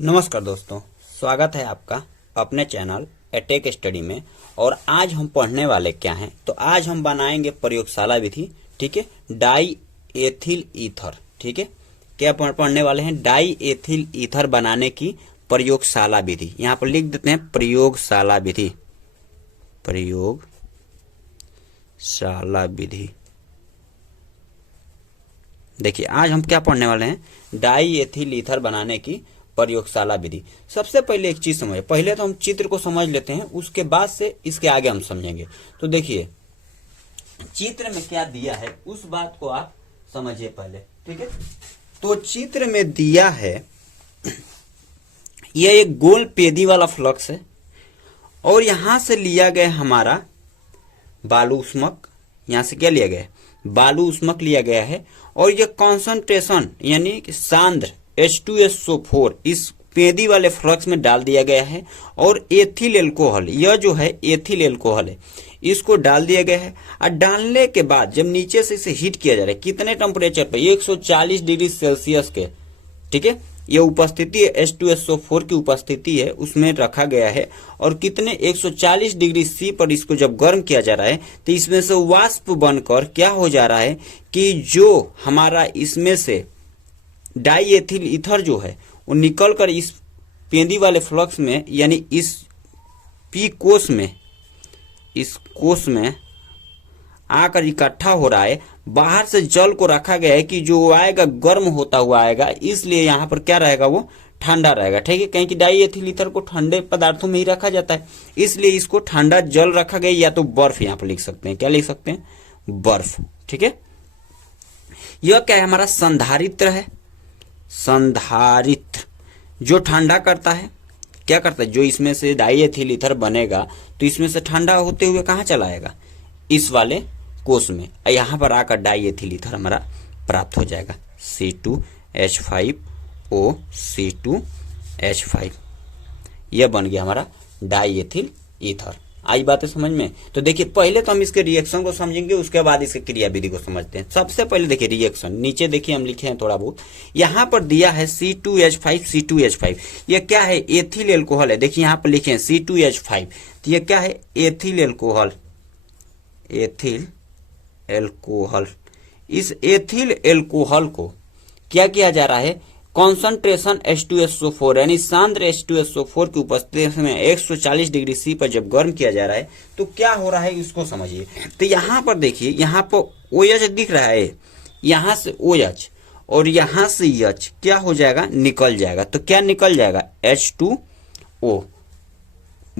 नमस्कार दोस्तों, स्वागत है आपका अपने चैनल एटेक स्टडी में। और आज हम पढ़ने वाले क्या हैं, तो आज हम बनाएंगे प्रयोगशाला विधि। ठीक है, डाई एथिल ईथर। ठीक है, क्या पढ़ने वाले हैं? डाई एथिल ईथर बनाने की प्रयोगशाला विधि। यहाँ पर लिख देते हैं प्रयोगशाला विधि। प्रयोगशाला विधि। देखिए आज हम क्या पढ़ने वाले हैं, डाई एथिल ईथर बनाने की प्रयोगशाला विधि। सबसे पहले एक चीज समझे, पहले तो हम चित्र को समझ लेते हैं, उसके बाद से इसके आगे हम समझेंगे। तो देखिए चित्र में क्या दिया है उस बात को आप समझिए पहले। ठीक है, तो चित्र में दिया है यह एक गोल पेदी वाला फ्लक्स है और यहां से लिया गया हमारा बालू उष्मक। यहां से क्या लिया गया है? बालू उष्मक लिया गया है और यह कॉन्सेंट्रेशन यानी कि सांद्र H2SO4 इस पेदी वाले फ्लक्स में डाल दिया गया है। और एथिल एल्कोहल, यह जो है एथिल एल्कोहल है, इसको डाल दिया गया है। और डालने के बाद जब नीचे से इसे हीट किया जा रहा है, कितने टेम्परेचर पे? 140 डिग्री सेल्सियस के। ठीक है, यह उपस्थिति है, H2SO4 की उपस्थिति है, उसमें रखा गया है। और कितने 140 डिग्री सी पर इसको जब गर्म किया जा रहा है तो इसमें से वाष्प बनकर क्या हो जा रहा है कि जो हमारा इसमें से डाई एथिल ईथर जो है वो निकलकर इस पेंदी वाले फ्लक्स में यानी इस पी कोष में, इस कोष में आकर इकट्ठा हो रहा है। बाहर से जल को रखा गया है कि जो आएगा गर्म होता हुआ आएगा, इसलिए यहाँ पर क्या रहेगा, वो ठंडा रहेगा। ठीक है, कहीं कि डाई एथिल ईथर को ठंडे पदार्थों में ही रखा जाता है, इसलिए इसको ठंडा जल रखा गया, या तो बर्फ यहाँ पर लिख सकते हैं। क्या लिख सकते हैं? बर्फ। ठीक है, यह क्या है? हमारा संधारित्र है। संधारित्र जो ठंडा करता है, क्या करता है? जो इसमें से डाई एथिल ईथर बनेगा तो इसमें से ठंडा होते हुए कहाँ चला आएगा? इस वाले कोष में। यहां पर आकर डाई एथिल ईथर हमारा प्राप्त हो जाएगा, C2H5O C2H5। यह बन गया हमारा डाई एथिल ईथर। आई बातें समझ में? तो देखिए पहले तो हम इसके रिएक्शन को समझेंगे, उसके बाद इसके क्रिया विधि को समझते हैं। सबसे पहले देखिए रिएक्शन, नीचे देखिए हम लिखे हैं थोड़ा बहुत। यहां पर दिया है C2H5 C2H5। यह क्या है? एथिल एल्कोहल है। देखिए यहां पर लिखे हैं C2H5, तो यह क्या है? Ethyl alcohol. Ethyl alcohol. इस एथिल एल्कोहल को क्या किया जा रहा है? कॉन्सेंट्रेशन H2SO4 यानी सांद्र H2SO4 की उपस्थिति में 140 डिग्री सी पर जब गर्म किया जा रहा है तो क्या हो रहा है इसको समझिए। तो यहां पर देखिए, यहां पर OH दिख रहा है, यहां से OH और यहां से H क्या हो जाएगा? निकल जाएगा। तो क्या निकल जाएगा? H2O।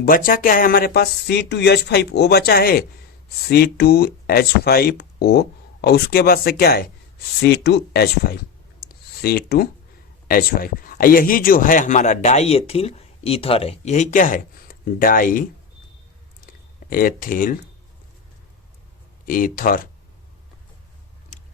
बचा क्या है हमारे पास? C2H5O बचा है, C2H5O। और उसके बाद से क्या है? C2H5। यही जो है हमारा डाई एथिल ईथर है। यही क्या है? Die ethyl ether.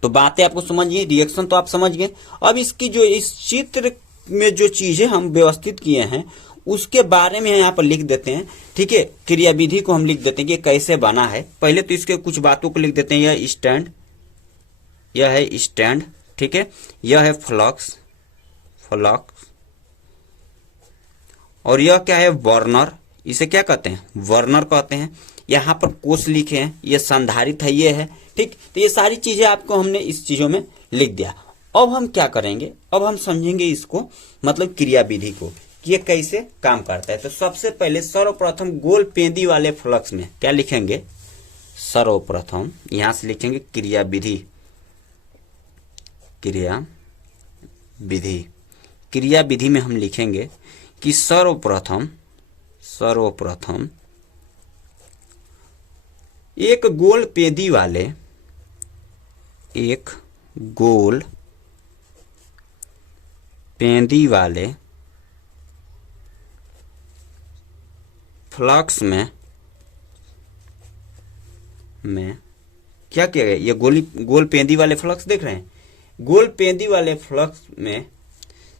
तो बातें आपको समझ गई, रिएक्शन तो आप समझ गए। अब इसकी जो इस चित्र में जो चीजें हम व्यवस्थित किए हैं उसके बारे में यहाँ पर लिख देते हैं। ठीक है, क्रिया विधि को हम लिख देते हैं कि कैसे बना है। पहले तो इसके कुछ बातों को लिख देते हैं। यह स्टैंड, यह है स्टैंड। ठीक है, यह है फ्लक्स, और यह क्या है? बर्नर। इसे क्या कहते हैं? बर्नर कहते हैं। यहाँ पर कोष लिखे हैं, यह संधारित्र है, ये है। ठीक, तो ये सारी चीजें आपको हमने इस चीजों में लिख दिया। अब हम क्या करेंगे? अब हम समझेंगे इसको, मतलब क्रिया विधि को, कि ये कैसे काम करता है। तो सबसे पहले सर्वप्रथम गोल पेंदी वाले फ्लक्स में क्या लिखेंगे? सर्वप्रथम यहां से लिखेंगे क्रिया विधि। क्रिया विधि में हम लिखेंगे कि सर्वप्रथम एक गोल पेंदी वाले फ्लक्स में क्या किया गया? ये गोल पेंदी वाले फ्लक्स देख रहे हैं, गोल पेंदी वाले फ्लक्स में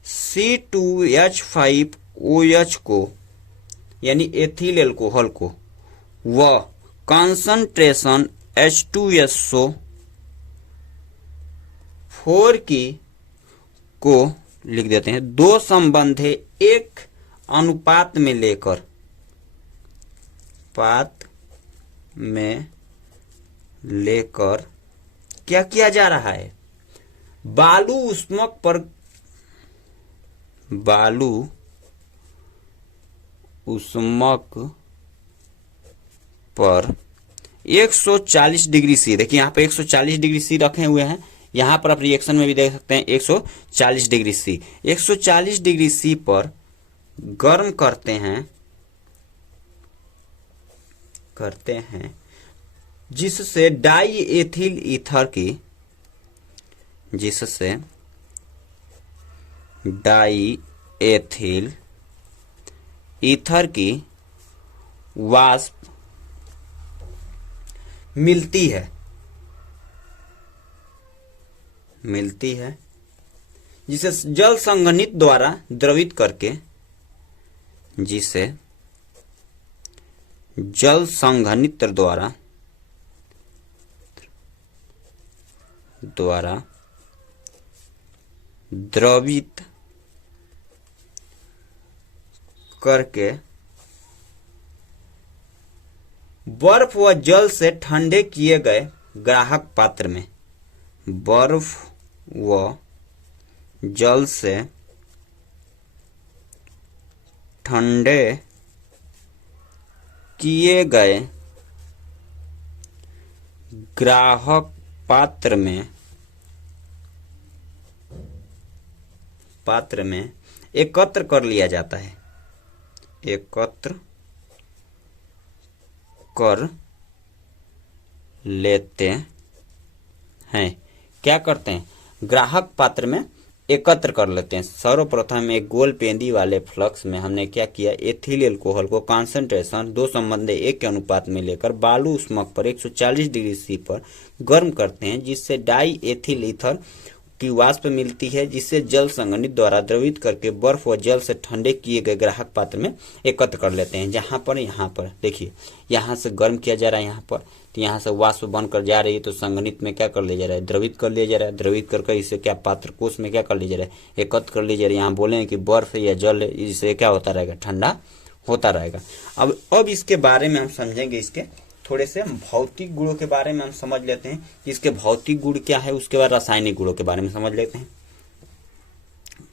C2H5OH को यानी एथिल एल्कोहल को व कॉन्सेंट्रेशन H2SO4 की को लिख देते हैं, दो संबंध है एक अनुपात में लेकर, पात में लेकर क्या किया जा रहा है, बालू उष्मक पर, बालू उष्मक पर 140 डिग्री सी, देखिए यहाँ पे 140 डिग्री सी रखे हुए हैं, यहाँ पर आप रिएक्शन में भी देख सकते हैं 140 डिग्री सी, 140 डिग्री सी पर गर्म करते हैं जिससे डाई एथिल ईथर की, जिससे डाई एथिल ईथर की वाष्प मिलती है, जिसे जल संघनित द्वारा द्रवित करके, जिसे जल संघनित द्वारा द्रवित करके बर्फ व जल से ठंडे किए गए ग्राहक पात्र में, बर्फ व जल से ठंडे किए गए ग्राहक पात्र में एकत्र कर लिया जाता है, एकत्र कर लेते हैं। क्या करते हैं, ग्राहक पात्र में एकत्र कर लेते हैं। सर्वप्रथम एक गोल पेंदी वाले फ्लक्स में हमने क्या किया, एथिल अल्कोहल को कॉन्सेंट्रेशन 2 संबंध 1 के अनुपात में लेकर बालू उष्मक पर 140 डिग्री सी पर गर्म करते हैं, जिससे डाई एथिल ईथर की वाष्प मिलती है, जिससे जल संघनित द्वारा द्रवित करके बर्फ व जल से ठंडे किए गए ग्राहक पात्र में एकत्र कर लेते हैं। जहां पर यहाँ पर देखिए, यहाँ से गर्म किया जा रहा है, यहाँ पर तो यहाँ से वाष्प बनकर जा रही है, तो संघनित में क्या कर लिया जा रहा है, द्रवित कर लिया जा रहा है, द्रवित करके इसे क्या पात्र कोष में क्या कर लिया जा रहा है, एकत्र कर लिया जा रहा है। यहाँ बोले कि बर्फ या जल इससे क्या होता रहेगा, ठंडा होता रहेगा। अब इसके बारे में हम समझेंगे, इसके थोड़े से भौतिक गुणों के बारे में हम समझ लेते हैं कि इसके भौतिक गुण क्या है, उसके बाद रासायनिक गुणों के बारे में समझ लेते हैं।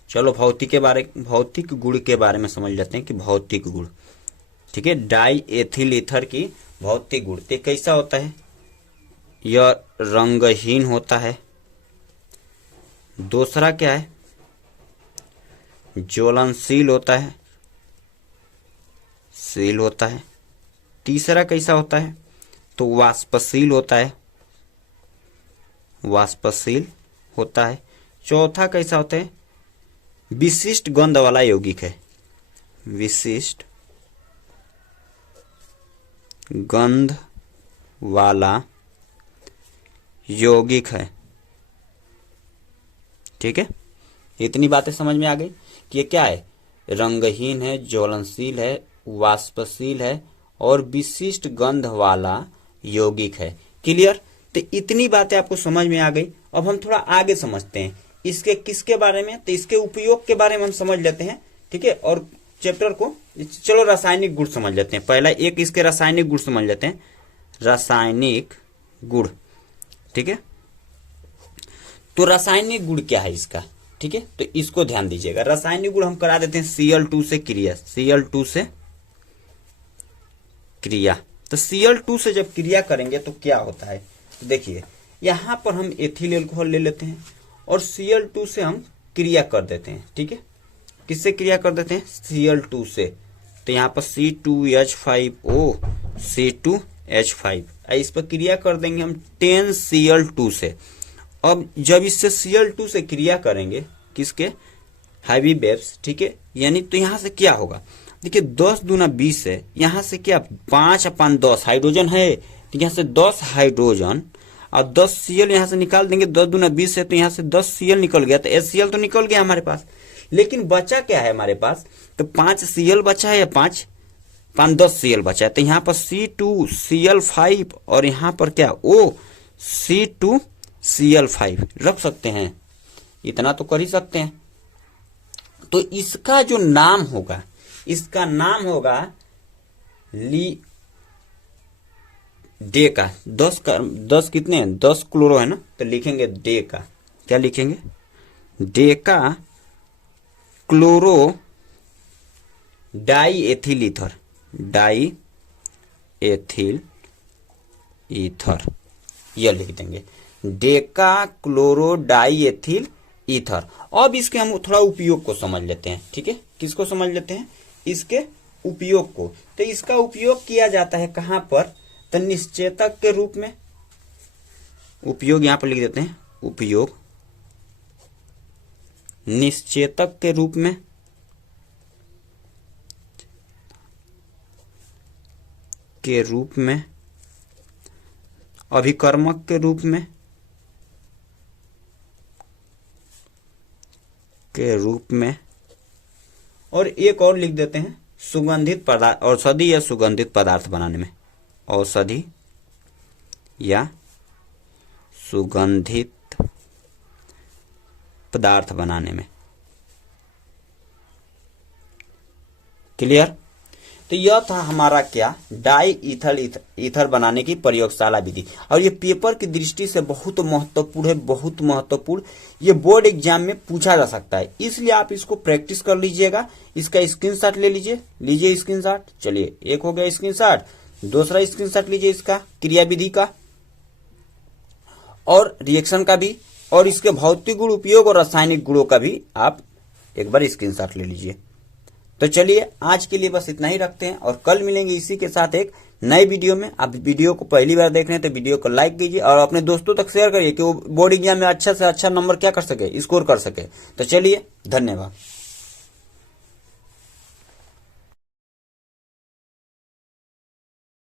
चलो भौतिक गुण के बारे में समझ लेते हैं कि भौतिक गुण, ठीक है। डाई एथिल ईथर की भौतिक गुण तो कैसा होता है, यह रंगहीन होता है। दूसरा क्या है, ज्वलनशील होता है, शील होता है। तीसरा कैसा होता है, तो वाष्पशील होता है, वाष्पशील होता है। चौथा कैसा होता है, विशिष्ट गंध वाला यौगिक है, विशिष्ट गंध वाला यौगिक है, ठीक है। इतनी बातें समझ में आ गई कि ये क्या है, रंगहीन है, ज्वलनशील है, वाष्पशील है और विशिष्ट गंध वाला यौगिक है। क्लियर। तो इतनी बातें आपको समझ में आ गई। अब हम थोड़ा आगे समझते हैं इसके किसके बारे में, तो इसके उपयोग के बारे में हम समझ लेते हैं, ठीक है। और चैप्टर को चलो रासायनिक गुण समझ लेते हैं। पहला एक इसके रासायनिक गुण समझ लेते हैं, रासायनिक गुण, ठीक है। तो रासायनिक गुण क्या है इसका, ठीक है। तो इसको ध्यान दीजिएगा। रासायनिक गुण हम करा देते हैं Cl2 से क्रिया, Cl2 से क्रिया। तो Cl2 से जब क्रिया करेंगे तो क्या होता है, तो देखिए यहां पर हम एथिल अल्कोहल ले लेते हैं और Cl2 से हम क्रिया कर देते हैं, ठीक है। किससे क्रिया कर देते हैं, Cl2 से। तो यहाँ पर C2H5O, C2H5, इस पर क्रिया कर देंगे हम 10Cl2 से। अब जब इससे Cl2 से क्रिया करेंगे किसके, हैवी बेब्स, ठीक है। यानी तो यहाँ से क्या होगा, देखिए 10 दूना 20 है, यहाँ से क्या 5/10 हाइड्रोजन है, तो यहाँ से 10 हाइड्रोजन और 10 Cl यहाँ से निकाल देंगे। 10 दूना 20 है तो यहाँ से 10 Cl निकल गया, तो HCl तो निकल गया हमारे पास। लेकिन बचा क्या है हमारे पास, तो 5 Cl बचा है या 5 10 Cl बचा है। तो यहाँ पर C2Cl5 और यहाँ पर क्या O C2Cl5 रख सकते हैं, इतना तो कर ही सकते हैं, तो इसका जो नाम होगा, इसका नाम होगा ली डे का 10 कितने हैं, 10 क्लोरो है ना, तो लिखेंगे डे का, क्या लिखेंगे, डे का chloro die ethyl ether, die ethyl ether, यह लिख देंगे Deka chloro die ethyl ether. अब इसके हम थोड़ा उपयोग को समझ लेते हैं, ठीक है, किसको समझ लेते हैं, इसके उपयोग को। तो इसका उपयोग किया जाता है कहां पर, तो निश्चेतक के रूप में, उपयोग यहां पर लिख देते हैं, उपयोग निश्चेतक के रूप में, अभिकर्मक के रूप में, और एक और लिख देते हैं सुगंधित पदार्थ, औषधि या सुगंधित पदार्थ बनाने में, औषधि या सुगंधित पदार्थ बनाने में। क्लियर। तो यह था हमारा क्या, डाई इथल ईथर बनाने की प्रयोगशाला विधि। और ये पेपर की दृष्टि से बहुत महत्वपूर्ण है, बहुत महत्वपूर्ण। ये बोर्ड एग्जाम में पूछा जा सकता है, इसलिए आप इसको प्रैक्टिस कर लीजिएगा। इसका स्क्रीनशॉट ले लीजिए स्क्रीनशॉट। चलिए, एक हो गया स्क्रीनशॉट, दूसरा स्क्रीनशॉट लीजिए इसका क्रिया विधि का और रिएक्शन का भी, और इसके भौतिक गुण, उपयोग और रासायनिक गुणों का भी आप एक बार स्क्रीनशॉट ले लीजिए। तो चलिए, आज के लिए बस इतना ही रखते हैं, और कल मिलेंगे इसी के साथ एक नए वीडियो में। आप वीडियो को पहली बार देख रहे हैं तो वीडियो को लाइक कीजिए और अपने दोस्तों तक शेयर करिए कि वो बोर्ड एग्जाम में अच्छा से अच्छा नंबर क्या कर सके, स्कोर कर सके। तो चलिए, धन्यवाद।